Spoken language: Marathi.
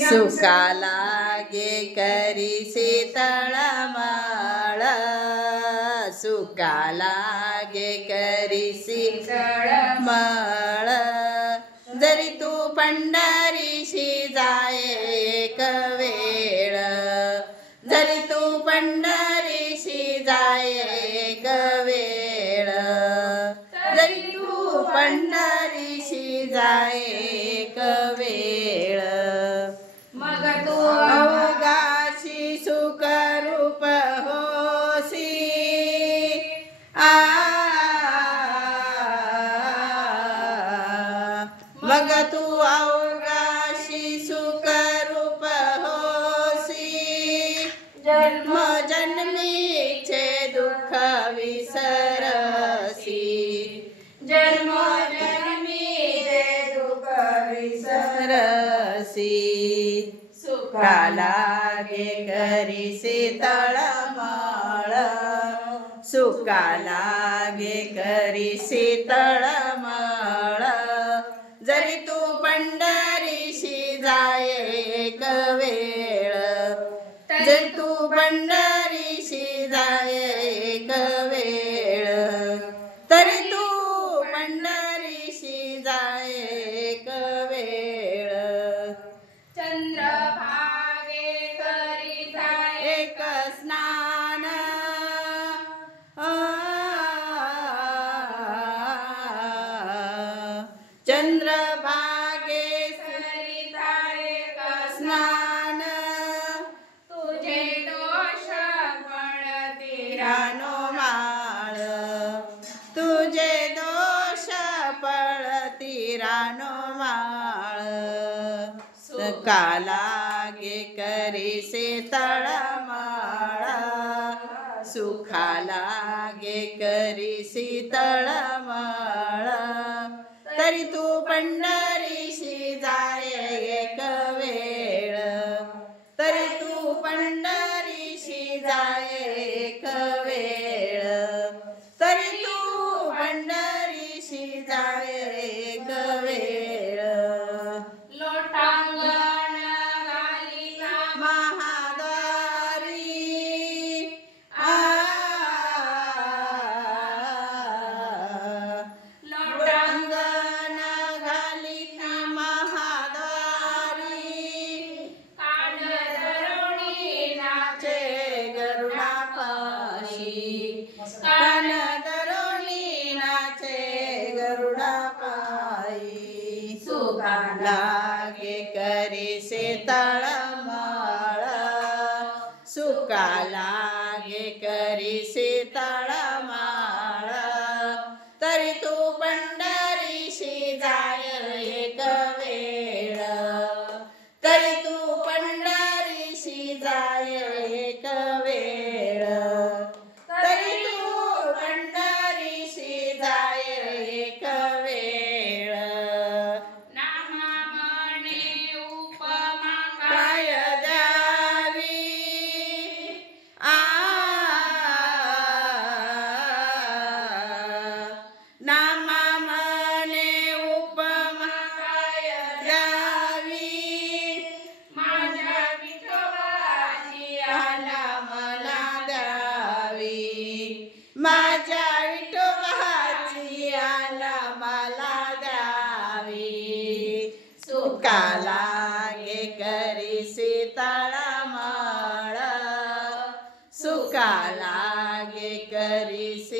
सुका लागे करीसी तळमळ सुका लागे करीसी तळमळ जरी तू पंढरीशी जाय एक वेळ जरी तू पंढरीशी जाय एक वेळ जरी तू पंढरीशी जाय एक वेळ मग तू अवघाशी सुखरूप होसी मग तू अवघाशी सुखरूप होसी जन्म जन्मीचे दुःख विसरसी जन्म जन्मीचे दुःख विसरसी सुखा लागे करीसी तळमळ सुखा लागे करीसी तळमळ जरी तू पंढरीशी जाय एक वेळ जरी तू पंढरीशी जाय एक वेळ तरी तू पंढरीशी जाय एक वेळ चंद्रभागे करिता एक स्नान चंद्रभागे करिता एक स्नान तुझे दोष पळती रानो माळ तुझे दोष पळती रानो माळ सुका लागे करीसी तळमळ सुखा लागे करीसी तळमळ तरी तू पंढरीशी जाय एक वेळ तरी तू पंढरीशी जाय एक वेळ तरी तू पंढरीशी जाय एक वेळ लोटांगण घालिता महाद्वारी लोटांगण घालिता महाद्वारी कान धरुणी नाचे गरुडापाशी कान धरुणी नाचे गरुडापायी सुखा लागे करीसी तळमळ सुखा लागे करीसी तळमळ तरी तू पंढरीशी जाय एक वेळ तरी तू पंढरीशी जाय एक वेळ तरी तू पंढरीशी जाय एक वेळ नामा म्हणे उपमा काय द्यावी नामा म्हणे उपमा काय द्यावी माझ्या विठोबाची आला मला द्यावी माझ्या विठोबाची आला मला द्यावी सुका लागे करीसी तळमळ सुका लागे करीसी